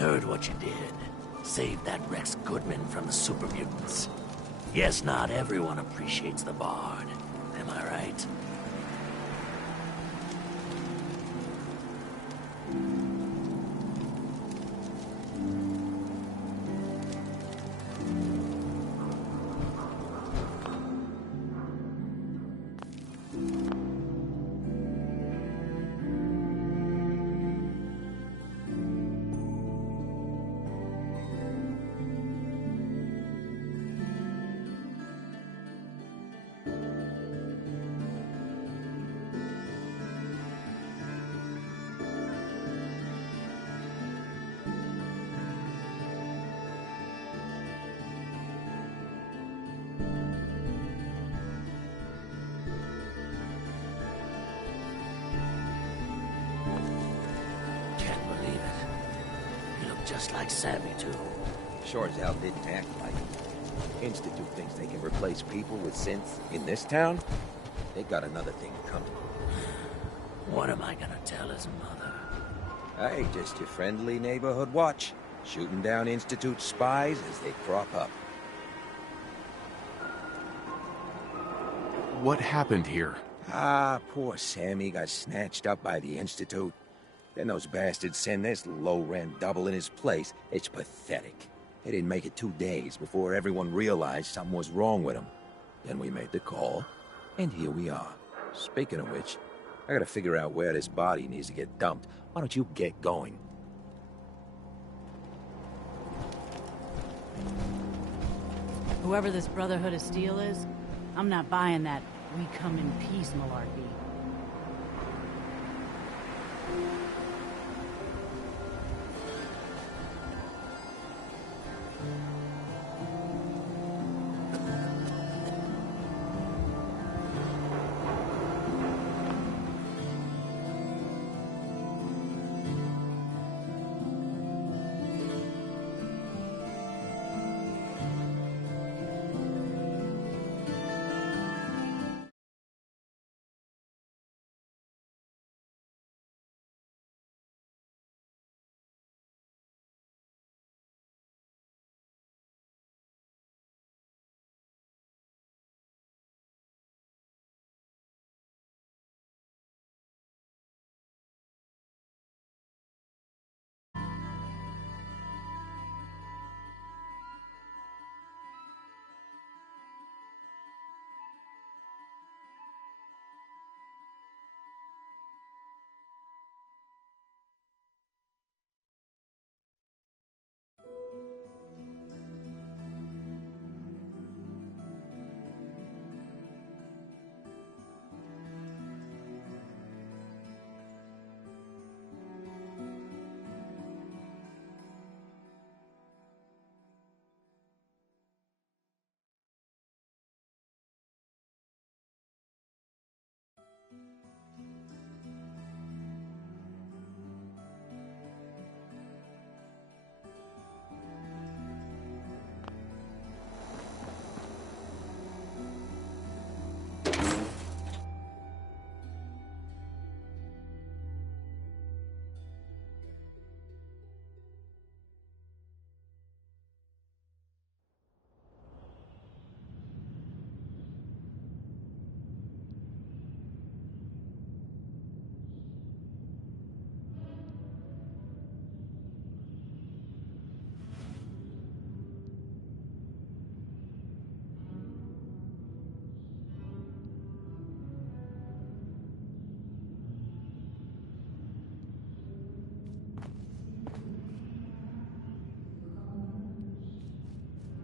Heard what you did. Saved that Rex Goodman from the super mutants. Yes, not everyone appreciates the Bard. Am I right? Just like Sammy, too. Sure as hell didn't act like it. Institute thinks they can replace people with synths in this town? They got another thing coming. What am I gonna tell his mother? Hey, just your friendly neighborhood watch. Shooting down Institute spies as they crop up. What happened here? Ah, poor Sammy got snatched up by the Institute. Then those bastards send this low-rent double in his place. It's pathetic. They didn't make it 2 days before everyone realized something was wrong with him. Then we made the call, and here we are. Speaking of which, I gotta figure out where this body needs to get dumped. Why don't you get going? Whoever this Brotherhood of Steel is, I'm not buying that we come in peace malarkey.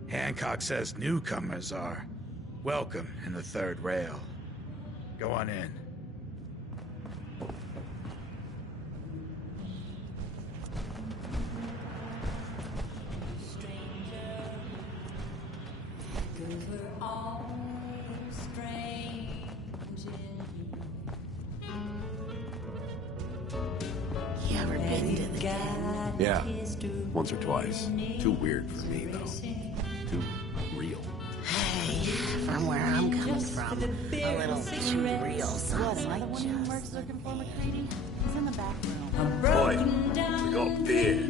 Hancock says newcomers are welcome in the third rail. Go on in. You ever been to the camp? Yeah, once or twice. Too weird for me, though. Too real. Hey, from where I'm coming from, a little too real sounds like just... looking for McCready? He's in the back room. Boy, we got beer.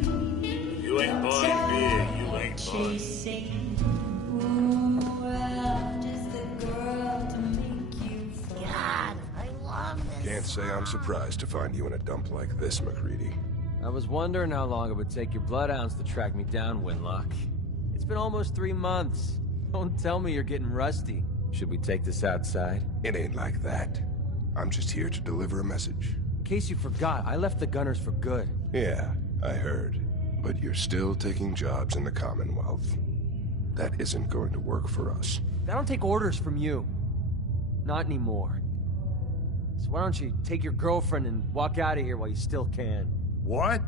You ain't buying beer, you ain't buying. God, I love this. Can't say I'm surprised to find you in a dump like this, McCready. I was wondering how long it would take your bloodhounds to track me down, Winlock. It's been almost 3 months. Don't tell me you're getting rusty. Should we take this outside? It ain't like that. I'm just here to deliver a message. In case you forgot, I left the Gunners for good. Yeah, I heard. But you're still taking jobs in the Commonwealth. That isn't going to work for us. I don't take orders from you. Not anymore. So why don't you take your girlfriend and walk out of here while you still can? What?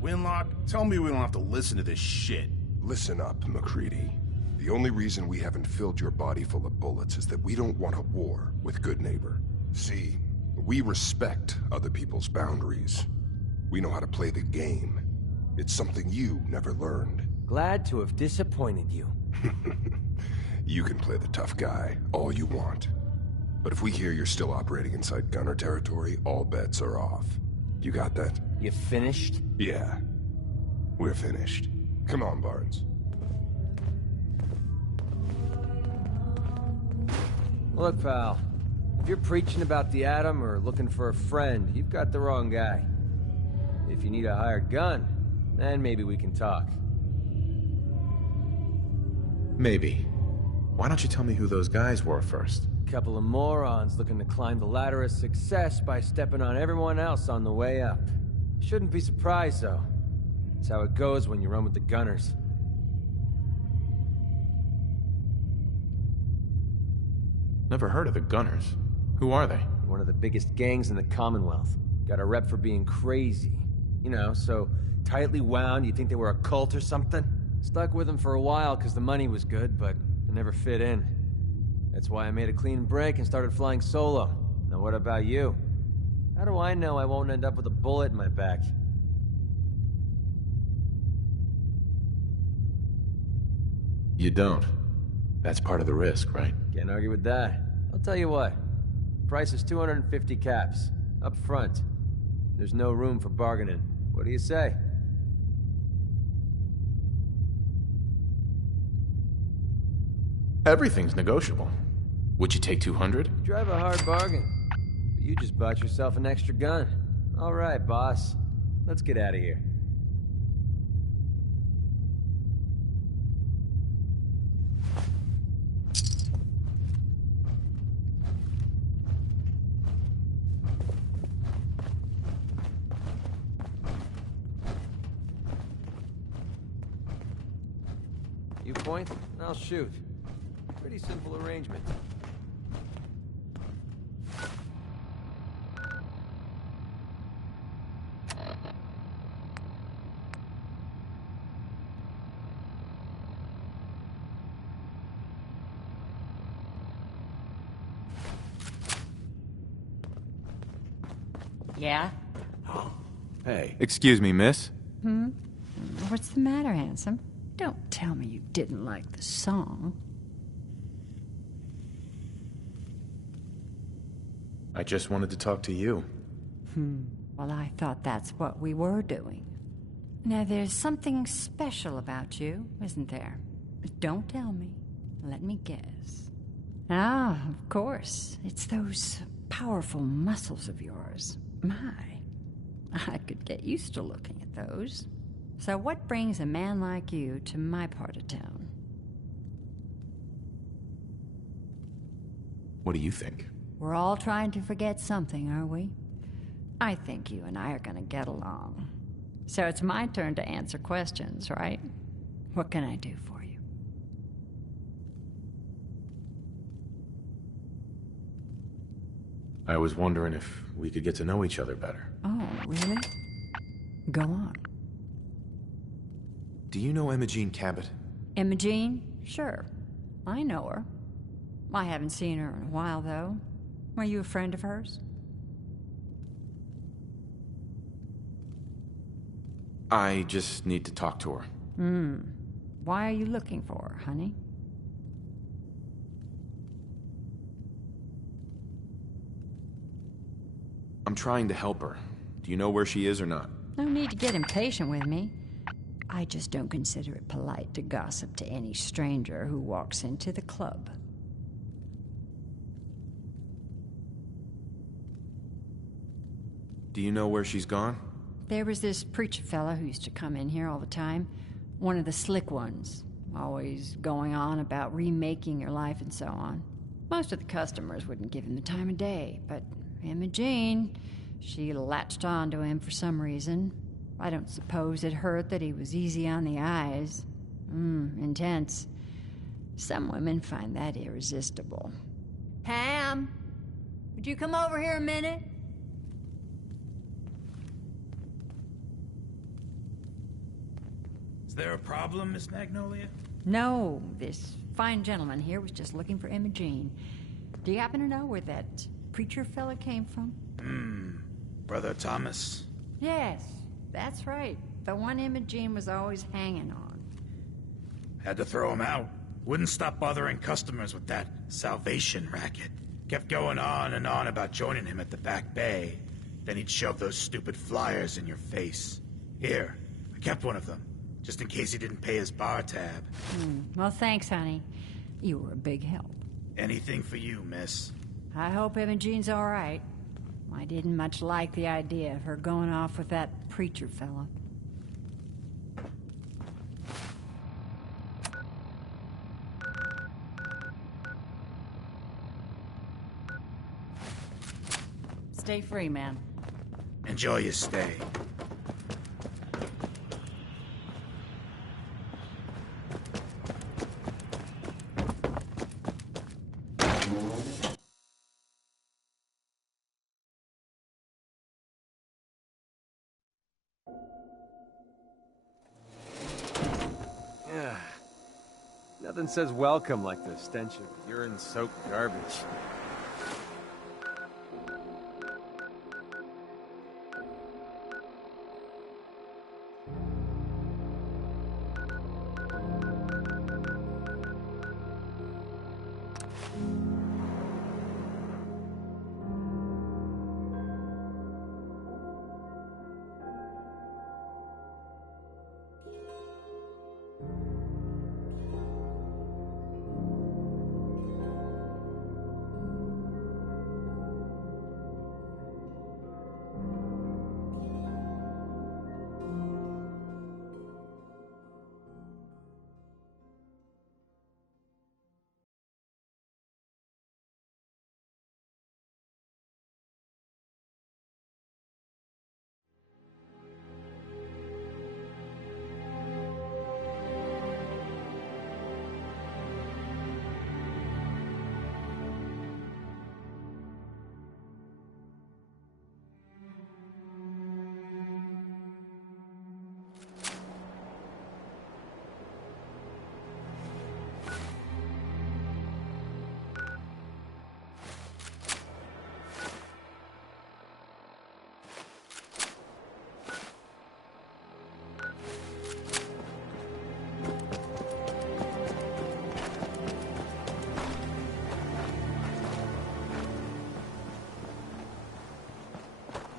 Winlock, tell me we don't have to listen to this shit. Listen up, McCready. The only reason we haven't filled your body full of bullets is that we don't want a war with Good Neighbor. See, we respect other people's boundaries. We know how to play the game. It's something you never learned. Glad to have disappointed you. You can play the tough guy all you want. But if we hear you're still operating inside Gunner territory, all bets are off. You got that? You finished? Yeah. We're finished. Come on, Barnes. Look, pal. If you're preaching about the atom or looking for a friend, you've got the wrong guy. If you need a hired gun, then maybe we can talk. Maybe. Why don't you tell me who those guys were first? Couple of morons looking to climb the ladder of success by stepping on everyone else on the way up. Shouldn't be surprised, though. That's how it goes when you run with the Gunners. Never heard of the Gunners. Who are they? One of the biggest gangs in the Commonwealth. Got a rep for being crazy. You know, so tightly wound you'd think they were a cult or something. Stuck with them for a while because the money was good, but they never fit in. That's why I made a clean break and started flying solo. Now what about you? How do I know I won't end up with a bullet in my back? You don't. That's part of the risk, right? Can't argue with that. I'll tell you what. Price is 250 caps. Up front. There's no room for bargaining. What do you say? Everything's negotiable. Would you take 200? You drive a hard bargain. But you just bought yourself an extra gun. All right, boss. Let's get out of here. You point, and I'll shoot. Pretty simple arrangement. Yeah? Hey. Excuse me, miss? What's the matter, handsome? Don't tell me you didn't like the song. I just wanted to talk to you. Well, I thought that's what we were doing. Now, there's something special about you, isn't there? Don't tell me. Let me guess. Ah, of course. It's those powerful muscles of yours. My, I could get used to looking at those. So what brings a man like you to my part of town? What do you think? We're all trying to forget something, are we? I think you and I are gonna get along. So it's my turn to answer questions, right? What can I do for you? I was wondering if we could get to know each other better. Oh, really? Go on. Do you know Imogene Cabot? Imogene? Sure. I know her. I haven't seen her in a while, though. Are you a friend of hers? I just need to talk to her. Why are you looking for her, honey? I'm trying to help her. Do you know where she is or not? No need to get impatient with me. I just don't consider it polite to gossip to any stranger who walks into the club. Do you know where she's gone? There was this preacher fella who used to come in here all the time. One of the slick ones. Always going on about remaking your life and so on. Most of the customers wouldn't give him the time of day, but Imogene, she latched on to him for some reason. I don't suppose it hurt that he was easy on the eyes. Intense. Some women find that irresistible. Pam, would you come over here a minute? Is there a problem, Miss Magnolia? No, this fine gentleman here was just looking for Imogene. Do you happen to know where that preacher fella came from? Brother Thomas? Yes, that's right. The one Imogene was always hanging on. Had to throw him out. Wouldn't stop bothering customers with that salvation racket. Kept going on and on about joining him at the back bay. Then he'd shove those stupid flyers in your face. Here, I kept one of them, just in case he didn't pay his bar tab. Well, thanks, honey. You were a big help. Anything for you, miss. I hope Imogene's all right. I didn't much like the idea of her going off with that preacher fella. Stay free, man. Enjoy your stay. Yeah. Nothing says welcome like the stench of urine-soaked garbage.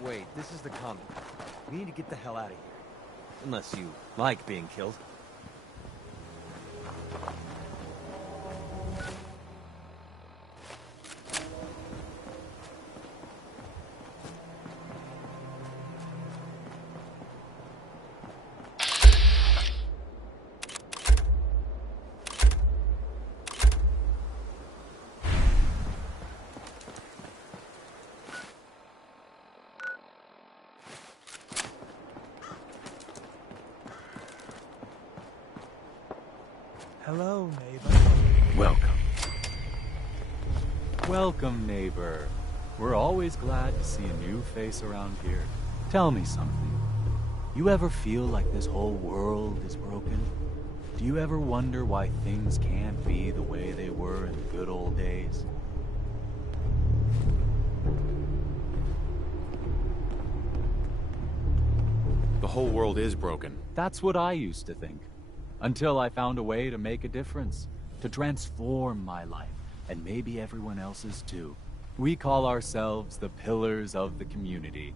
Wait, this is the common. We need to get the hell out of here. Unless you like being killed. Hello, neighbor. Welcome. Welcome, neighbor. We're always glad to see a new face around here. Tell me something. You ever feel like this whole world is broken? Do you ever wonder why things can't be the way they were in the good old days? The whole world is broken. That's what I used to think. Until I found a way to make a difference, to transform my life, and maybe everyone else's too. We call ourselves the Pillars of the Community.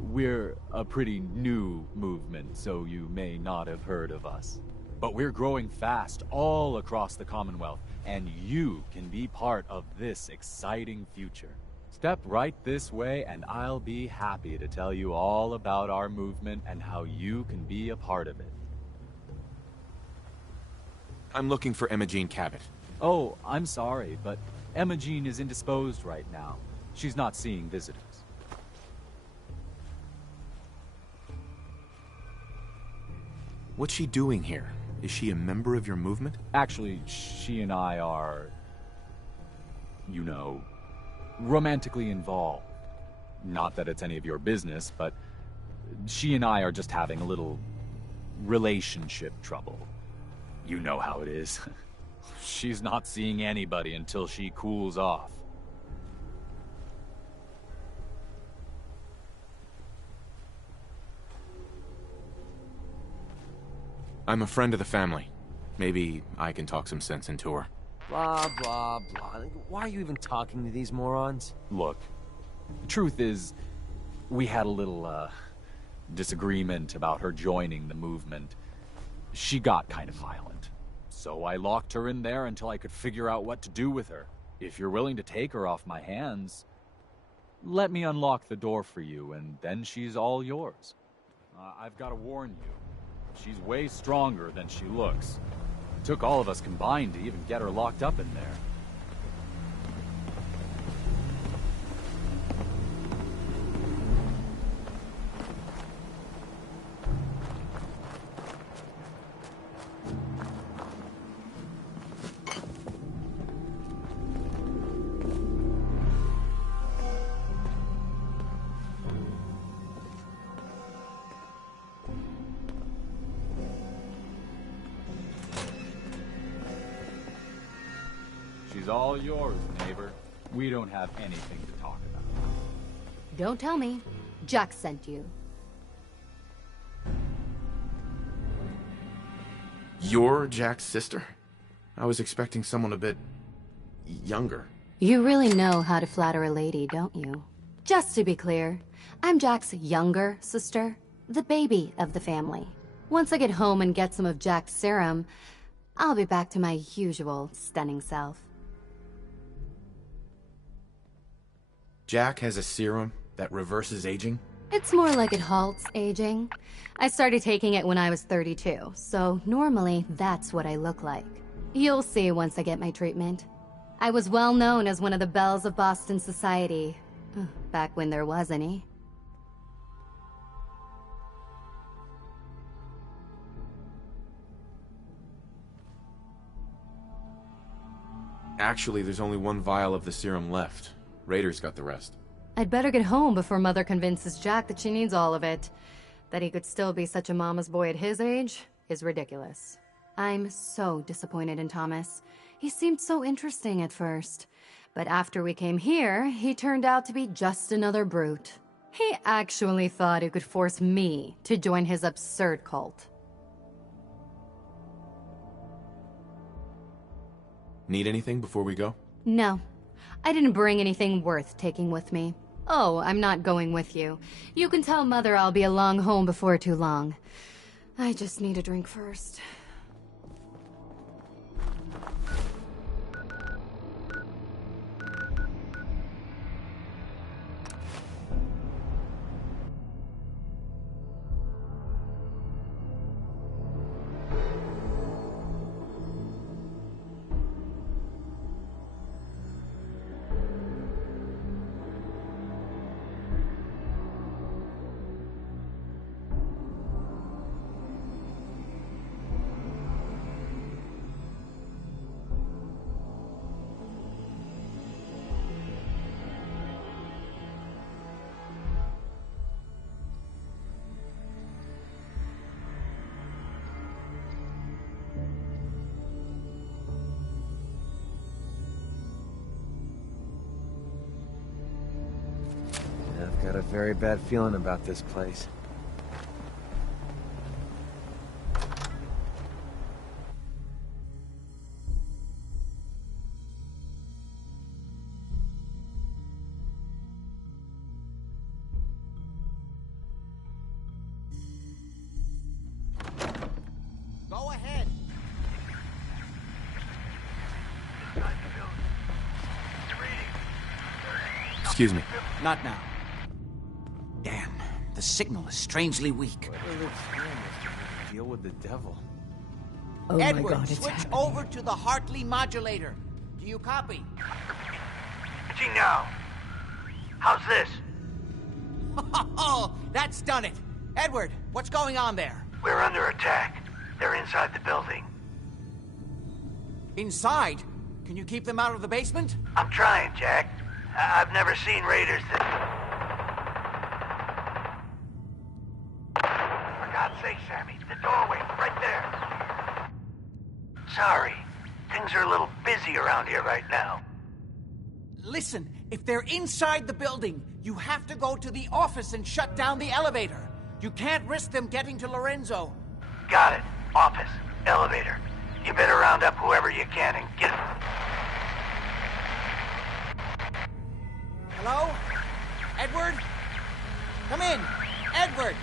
We're a pretty new movement, so you may not have heard of us. But we're growing fast all across the Commonwealth, and you can be part of this exciting future. Step right this way, and I'll be happy to tell you all about our movement and how you can be a part of it. I'm looking for Emma Jean Cabot. Oh, I'm sorry, but Emma Jean is indisposed right now. She's not seeing visitors. What's she doing here? Is she a member of your movement? Actually, she and I are, you know, romantically involved. Not that it's any of your business, but she and I are just having a little relationship trouble. You know how it is. She's not seeing anybody until she cools off. I'm a friend of the family. Maybe I can talk some sense into her. Blah, blah, blah. Why are you even talking to these morons? Look, the truth is, we had a little, disagreement about her joining the movement. She got kind of violent. So I locked her in there until I could figure out what to do with her. If you're willing to take her off my hands, let me unlock the door for you, and then she's all yours. I've got to warn you. She's way stronger than she looks. It took all of us combined to even get her locked up in there. She's all yours, neighbor. We don't have anything to talk about. Don't tell me. Jack sent you. You're Jack's sister? I was expecting someone a bit... younger. You really know how to flatter a lady, don't you? Just to be clear, I'm Jack's younger sister, the baby of the family. Once I get home and get some of Jack's serum, I'll be back to my usual stunning self. Jack has a serum that reverses aging? It's more like it halts aging. I started taking it when I was 32, so normally that's what I look like. You'll see once I get my treatment. I was well known as one of the belles of Boston society, back when there was any. Actually, there's only one vial of the serum left. Raiders got the rest. I'd better get home before Mother convinces Jack that she needs all of it. That he could still be such a mama's boy at his age is ridiculous. I'm so disappointed in Thomas. He seemed so interesting at first. But after we came here, he turned out to be just another brute. He actually thought he could force me to join his absurd cult. Need anything before we go? No. I didn't bring anything worth taking with me. Oh, I'm not going with you. You can tell Mother I'll be along home before too long. I just need a drink first. I've got a very bad feeling about this place. Excuse me. Not now. Damn, the signal is strangely weak. Deal with the devil. Oh Edward, my God, it's switch happening. over to the Hartley modulator. Do you copy? Gee, now. How's this? Oh, that's done it. Edward, what's going on there? We're under attack. They're inside the building. Inside? Can you keep them out of the basement? I'm trying, Jack. I've never seen raiders that... For God's sake, Sammy, the doorway, right there. Sorry. Things are a little busy around here right now. Listen, if they're inside the building, you have to go to the office and shut down the elevator. You can't risk them getting to Lorenzo. Got it. Office. Elevator. You better round up whoever you can and get... Hello? Edward? Come in! Edward!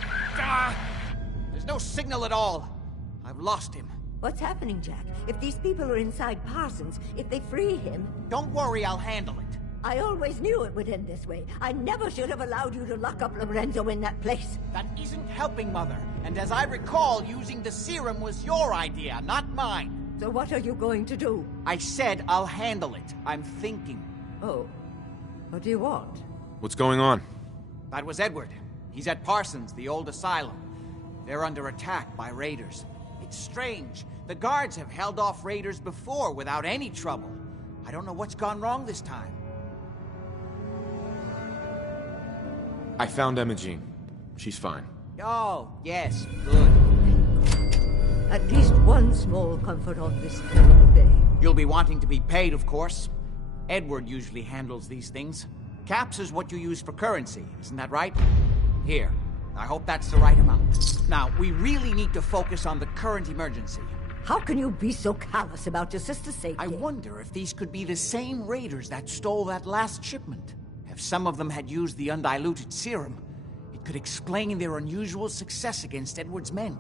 There's no signal at all. I've lost him. What's happening, Jack? If these people are inside Parsons, if they free him... Don't worry, I'll handle it. I always knew it would end this way. I never should have allowed you to lock up Lorenzo in that place. That isn't helping, Mother. And as I recall, using the serum was your idea, not mine. So what are you going to do? I said I'll handle it. I'm thinking. Oh. What do you want? What's going on? That was Edward. He's at Parsons, the old asylum. They're under attack by raiders. It's strange. The guards have held off raiders before without any trouble. I don't know what's gone wrong this time. I found Imogene. She's fine. Oh, yes, good. At least one small comfort on this terrible day. You'll be wanting to be paid, of course. Edward usually handles these things. Caps is what you use for currency, isn't that right? Here, I hope that's the right amount. Now, we really need to focus on the current emergency. How can you be so callous about your sister's safety? I wonder if these could be the same raiders that stole that last shipment. If some of them had used the undiluted serum, it could explain their unusual success against Edward's men.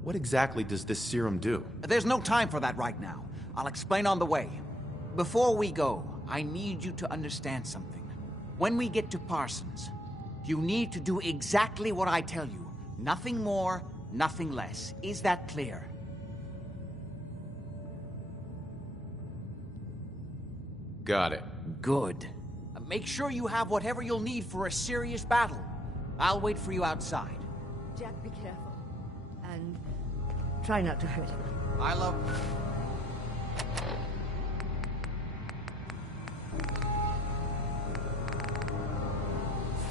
What exactly does this serum do? There's no time for that right now. I'll explain on the way. Before we go, I need you to understand something. When we get to Parsons, you need to do exactly what I tell you. Nothing more, nothing less. Is that clear? Got it. Good. Make sure you have whatever you'll need for a serious battle. I'll wait for you outside. Jack, be careful. And try not to hurt him. I love...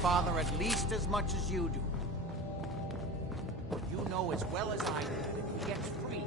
Father, at least as much as you do. You know as well as I do that if he gets free...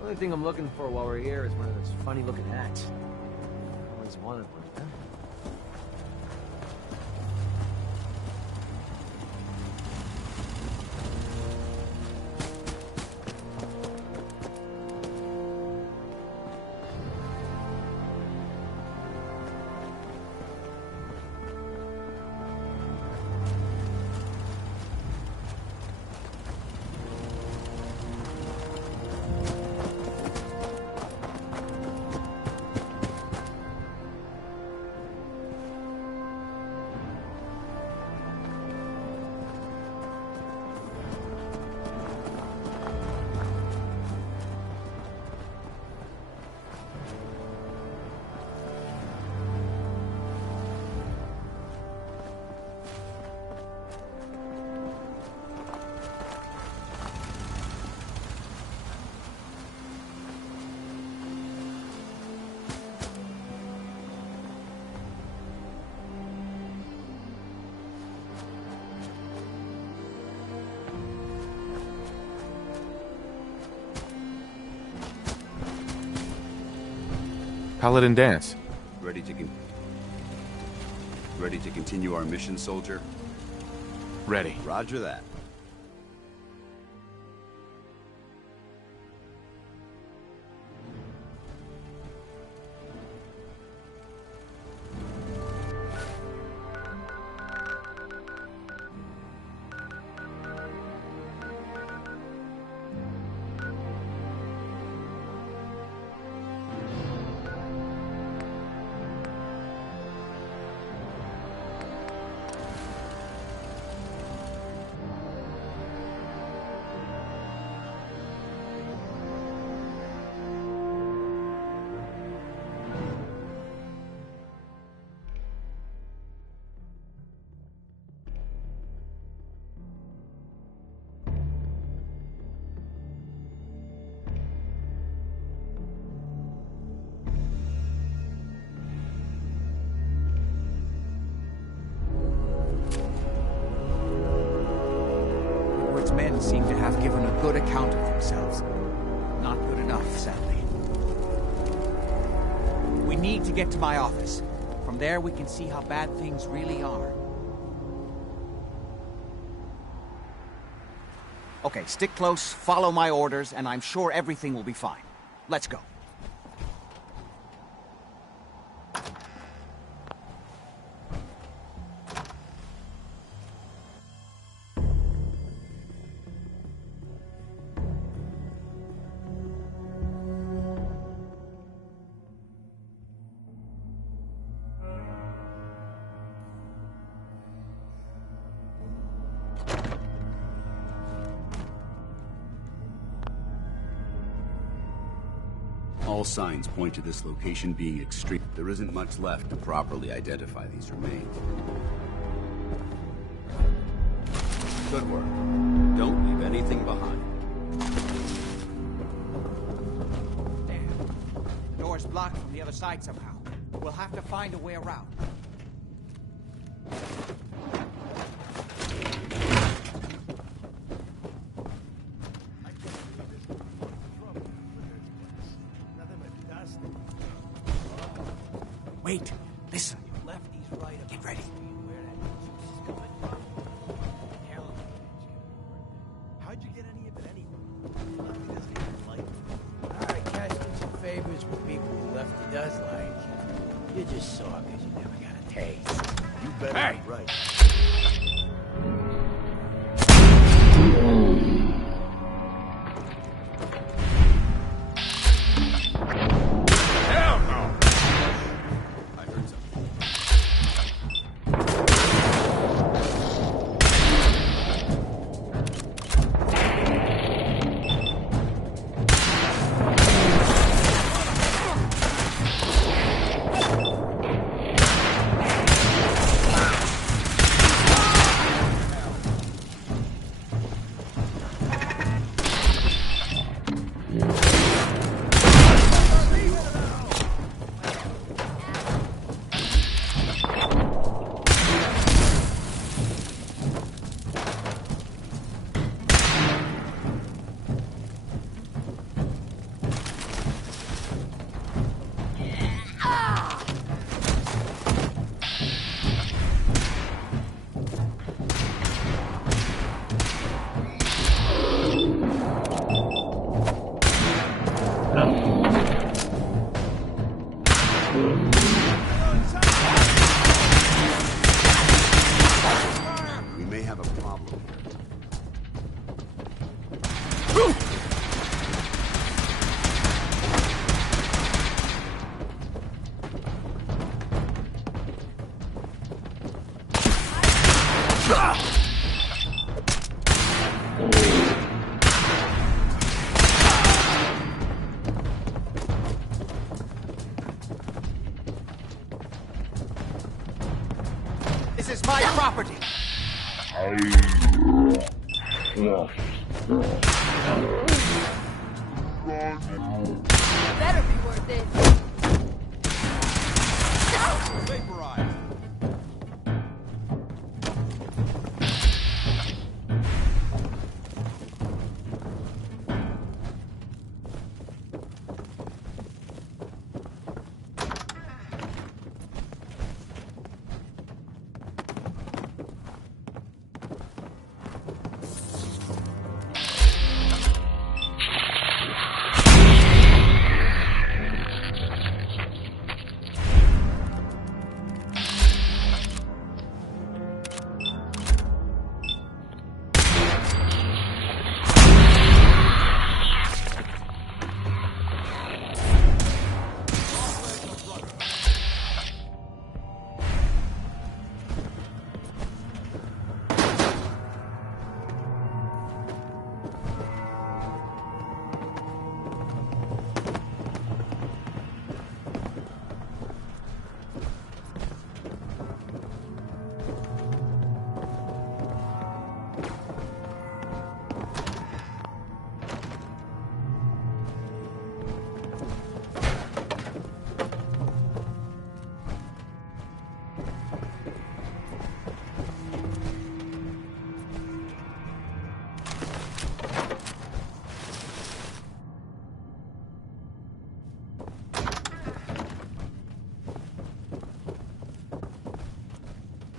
The only thing I'm looking for while we're here is one of those funny-looking hats. I always wanted one of them. Paladin dance. Ready to continue our mission, soldier? Ready. Roger that. Men seem to have given a good account of themselves. Not good enough, sadly. We need to get to my office. From there, we can see how bad things really are. Okay, stick close, follow my orders, and I'm sure everything will be fine. Let's go. All signs point to this location being extreme. There isn't much left to properly identify these remains. Good work. Don't leave anything behind. Damn. The door's blocked from the other side somehow. We'll have to find a way around. Wait, listen. Lefty's right. Get ready. How'd you get any of it anyway? Lefty doesn't even like it. Alright, guys, do some favors with people who Lefty does like. You just saw because you never got a taste. You better be right. We may have a problem. This is my property. Better be worth it. Vaporize.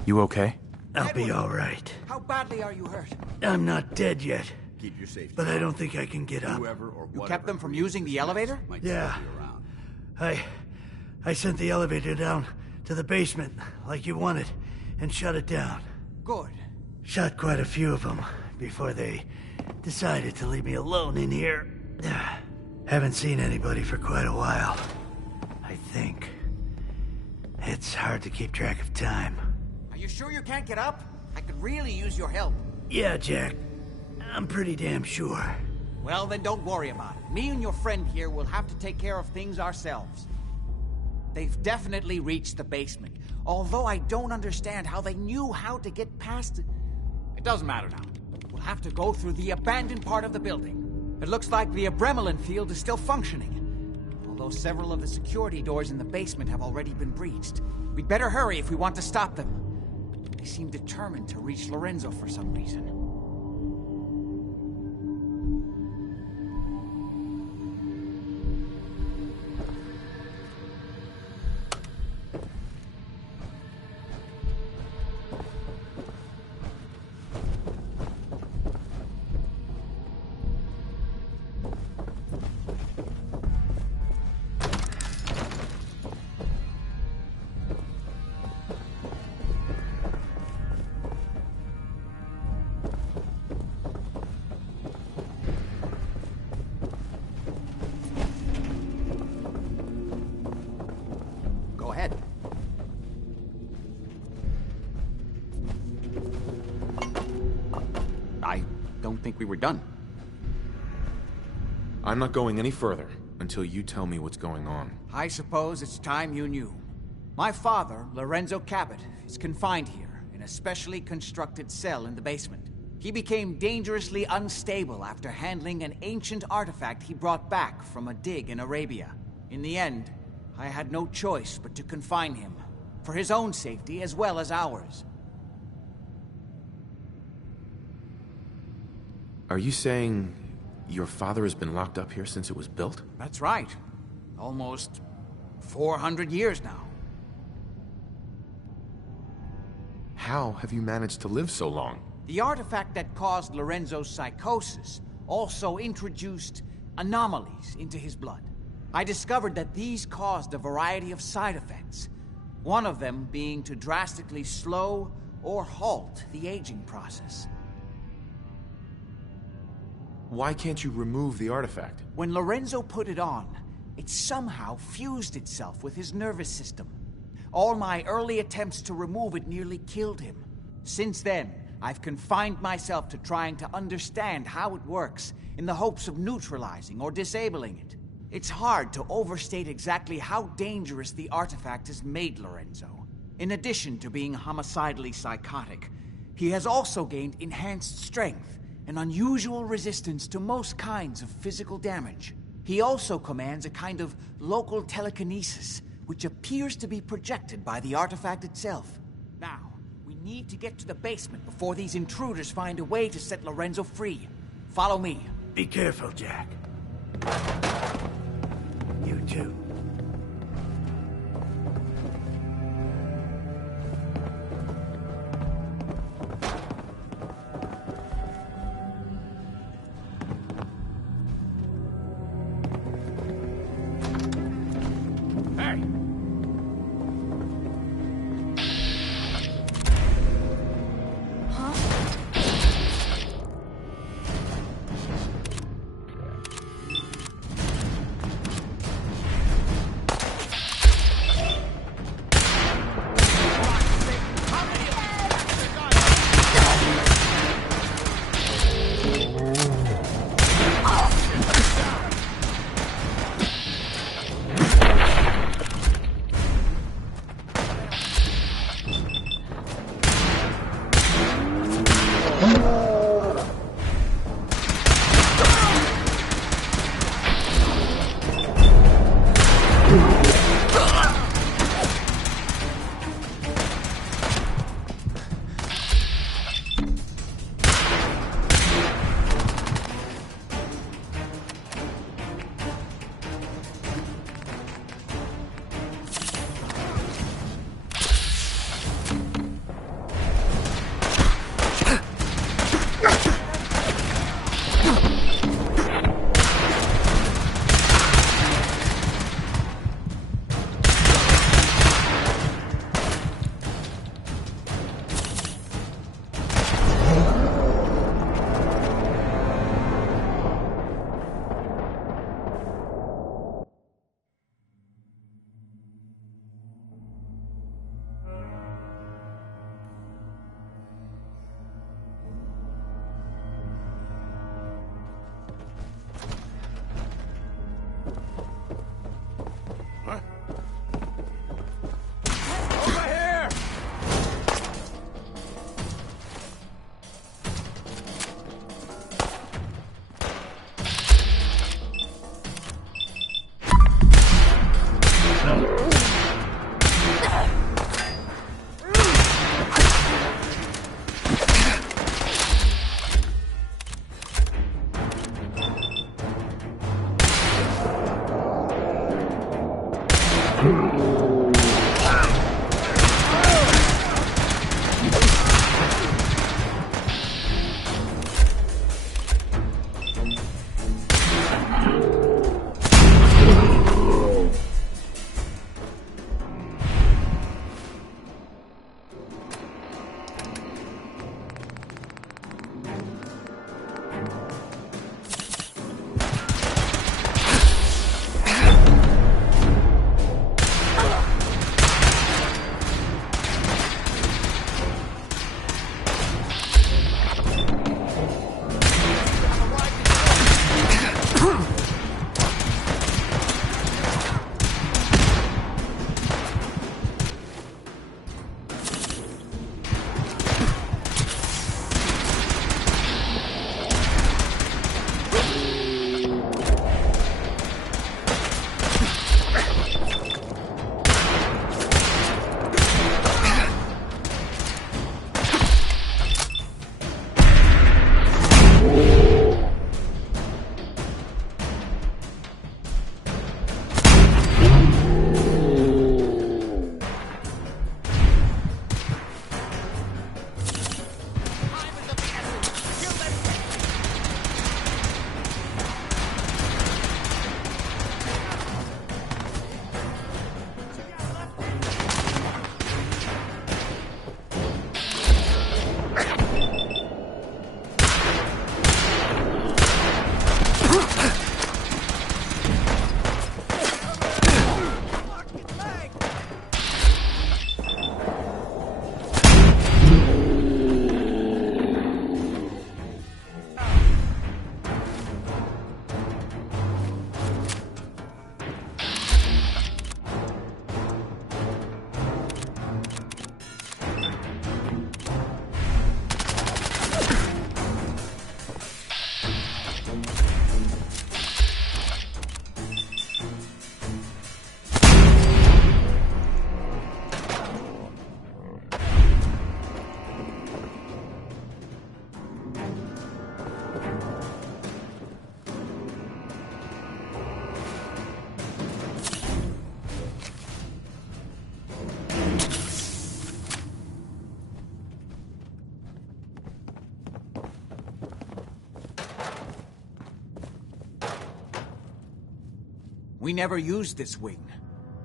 You okay? I'll be all right. How badly are you hurt? I'm not dead yet, Keep your safety. but I don't think I can get up. Whoever or You whatever kept them from using the elevator? might Yeah. still be around. I sent the elevator down to the basement, like you wanted, and shut it down. Good. Shot quite a few of them before they decided to leave me alone in here. Haven't seen anybody for quite a while, I think. It's hard to keep track of time. Are you sure you can't get up? I could really use your help. Yeah, Jack. I'm pretty damn sure. Well, then don't worry about it. Me and your friend here will have to take care of things ourselves. They've definitely reached the basement, although I don't understand how they knew how to get past it. It doesn't matter now. We'll have to go through the abandoned part of the building. It looks like the Abremelin field is still functioning, although several of the security doors in the basement have already been breached. We'd better hurry if we want to stop them. They seem determined to reach Lorenzo for some reason. Go ahead. I don't think we were done. I'm not going any further until you tell me what's going on. I suppose it's time you knew. My father, Lorenzo Cabot, is confined here in a specially constructed cell in the basement. He became dangerously unstable after handling an ancient artifact he brought back from a dig in Arabia. In the end, I had no choice but to confine him, for his own safety as well as ours. Are you saying your father has been locked up here since it was built? That's right. Almost 400 years now. How have you managed to live so long? The artifact that caused Lorenzo's psychosis also introduced anomalies into his blood. I discovered that these caused a variety of side effects, one of them being to drastically slow or halt the aging process. Why can't you remove the artifact? When Lorenzo put it on, it somehow fused itself with his nervous system. All my early attempts to remove it nearly killed him. Since then, I've confined myself to trying to understand how it works in the hopes of neutralizing or disabling it. It's hard to overstate exactly how dangerous the artifact has made Lorenzo. In addition to being homicidally psychotic, he has also gained enhanced strength and unusual resistance to most kinds of physical damage. He also commands a kind of local telekinesis, which appears to be projected by the artifact itself. Now, we need to get to the basement before these intruders find a way to set Lorenzo free. Follow me. Be careful, Jack. You too. Hey! We never used this wing.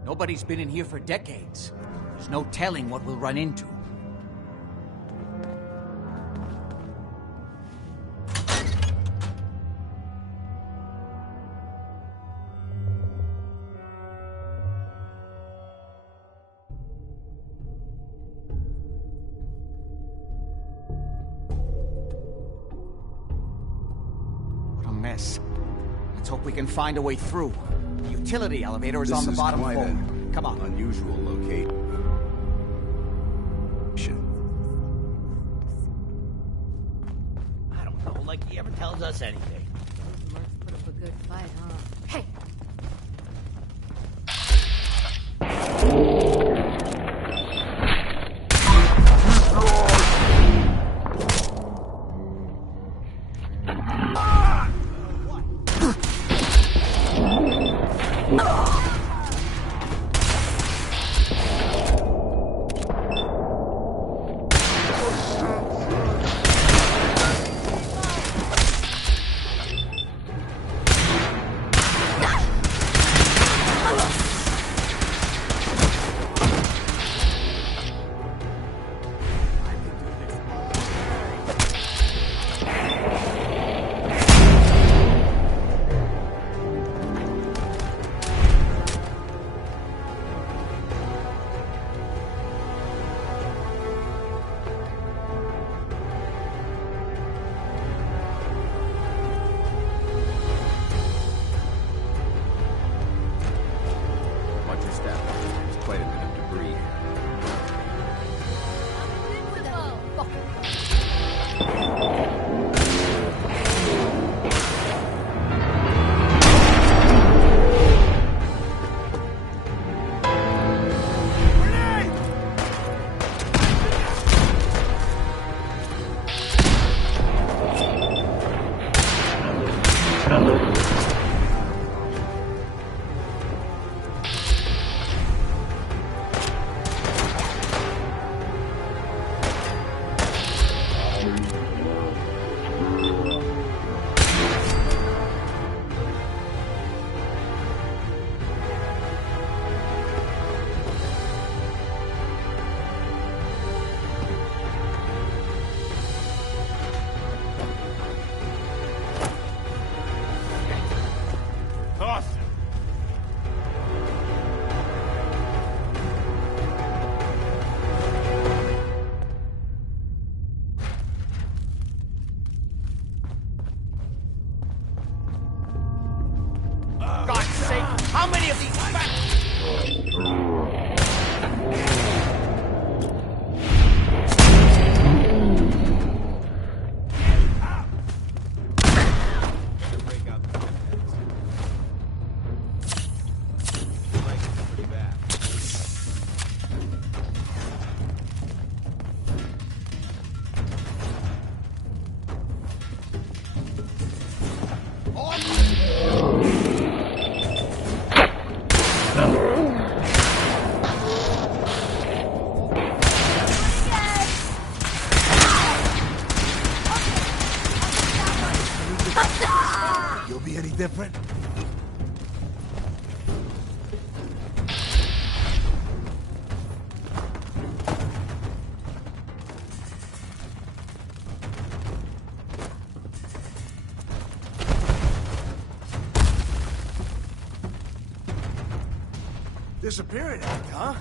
Nobody's been in here for decades. There's no telling what we'll run into. What a mess. Let's hope we can find a way through. The utility elevator is on the bottom floor. Come on. Unusual location. I don't know, like he ever tells us anything. Those mercs put up a good fight, huh? Hey! How many of these You'll be any different? Disappearing act, huh?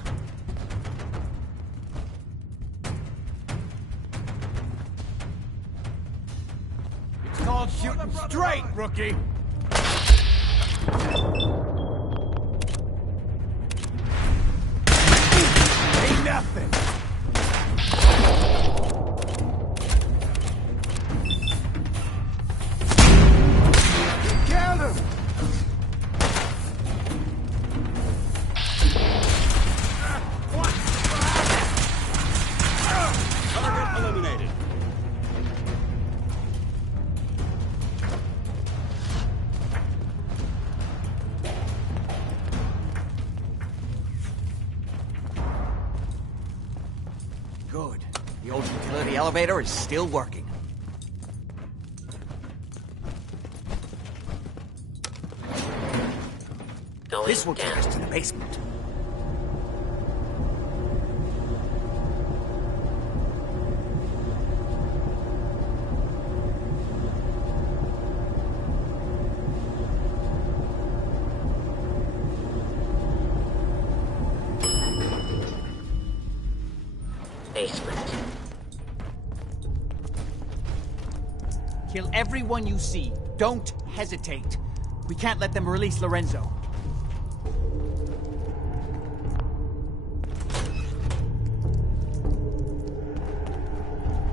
It's called shooting straight, rookie! Ain't nothing! Killed him! Target eliminated. Good. The old utility elevator is still working. This will take us to the basement. Basement. Kill everyone you see. Don't hesitate. We can't let them release Lorenzo.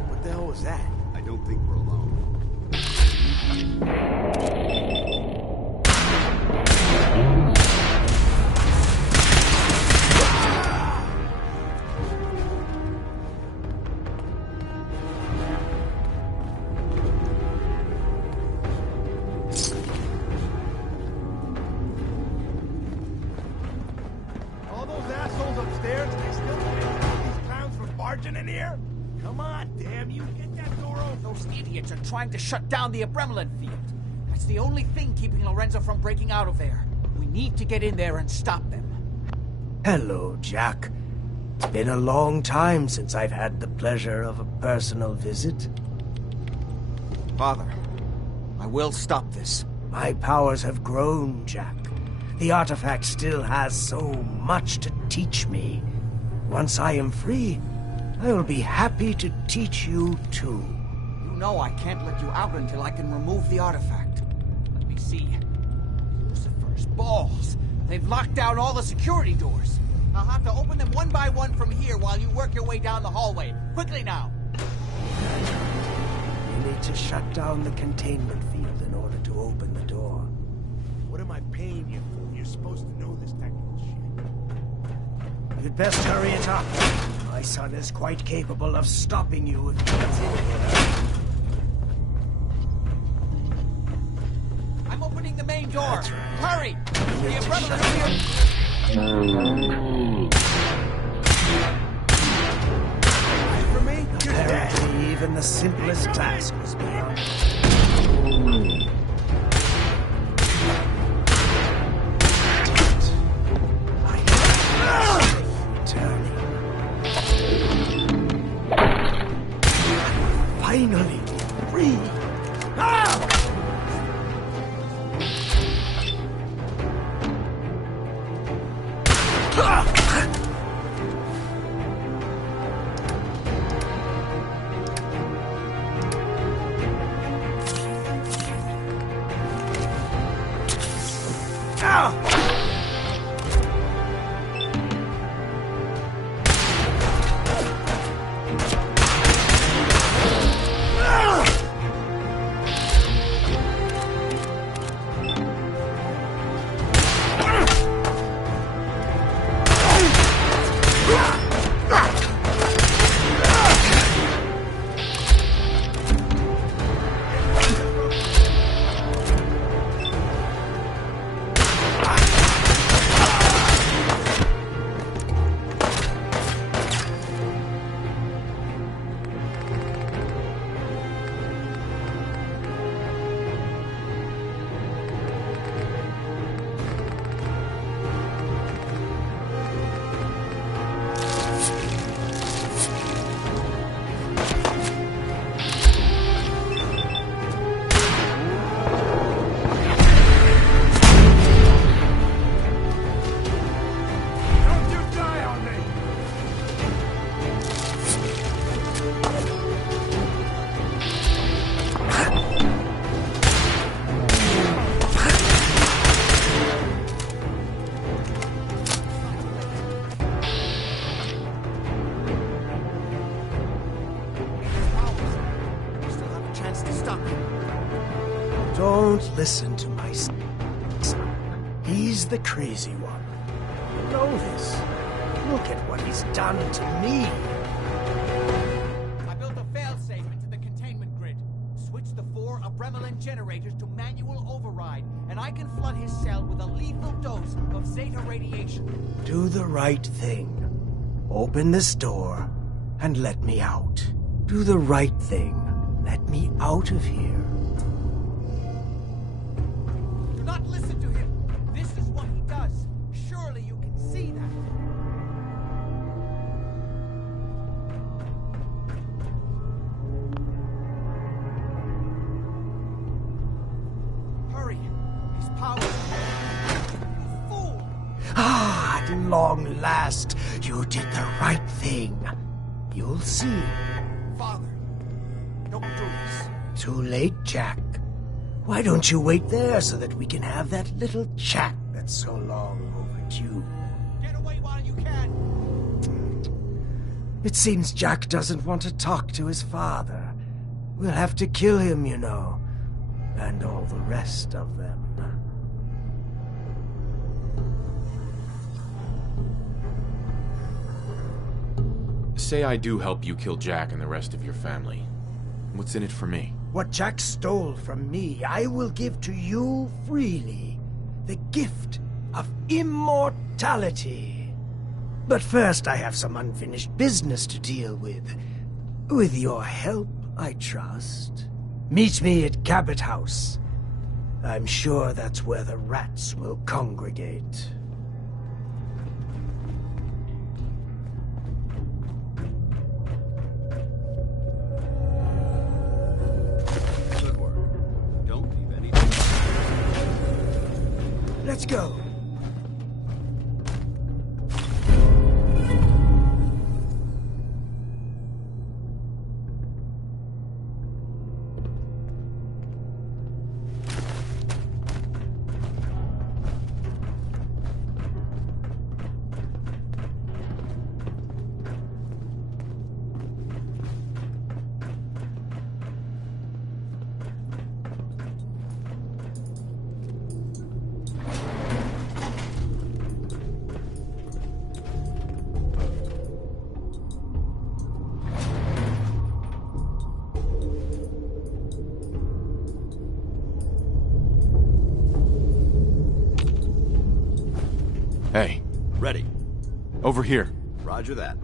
What the hell was that? I don't think we're alone. All those assholes upstairs, they still can't stop these clowns from barging in here? Come on, damn you, get that door open. Those idiots are trying to shut down the Abremlin field. That's the only thing keeping Lorenzo from breaking out of there. We need to get in there and stop them. Hello, Jack. It's been a long time since I've had the pleasure of a personal visit. Father, I will stop this. My powers have grown, Jack. The artifact still has so much to teach me. Once I am free, I will be happy to teach you too. You know I can't let you out until I can remove the artifact. Let me see. Lucifer's balls. They've locked down all the security doors. I'll have to open them one by one from here while you work your way down the hallway. Quickly now. You need to shut down the containment field in order to open the door. What am I paying you for? You're supposed to know this technical shit. You'd best hurry it up. My son is quite capable of stopping you if he gets in here. I'm opening the main door. That's right. Hurry! The Abremlin is For me? Apparently, even the simplest task was beyond. Finally, free! Don't listen to my son. He's the crazy one. You know this. Look at what he's done to me. I built a failsafe into the containment grid. Switch the 4 Abremlin generators to manual override, and I can flood his cell with a lethal dose of Zeta radiation. Do the right thing. Open this door and let me out. Do the right thing. Let me out of here. Do not listen to him. This is what he does. power. Ah, at long last, you did the right thing. You'll see. Father, don't do this. Too late, Jack. Why don't you wait there so that we can have that little chat that's so long overdue? Get away while you can. It seems Jack doesn't want to talk to his father. We'll have to kill him, you know. And all the rest of them. Say I do help you kill Jack and the rest of your family. What's in it for me? What Jack stole from me, I will give to you freely. The gift of immortality. But first I have some unfinished business to deal with. With your help, I trust. Meet me at Cabot House. I'm sure that's where the rats will congregate. Good work. Don't leave any... Let's go. Hey. Ready. Over here. Roger that.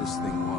This thing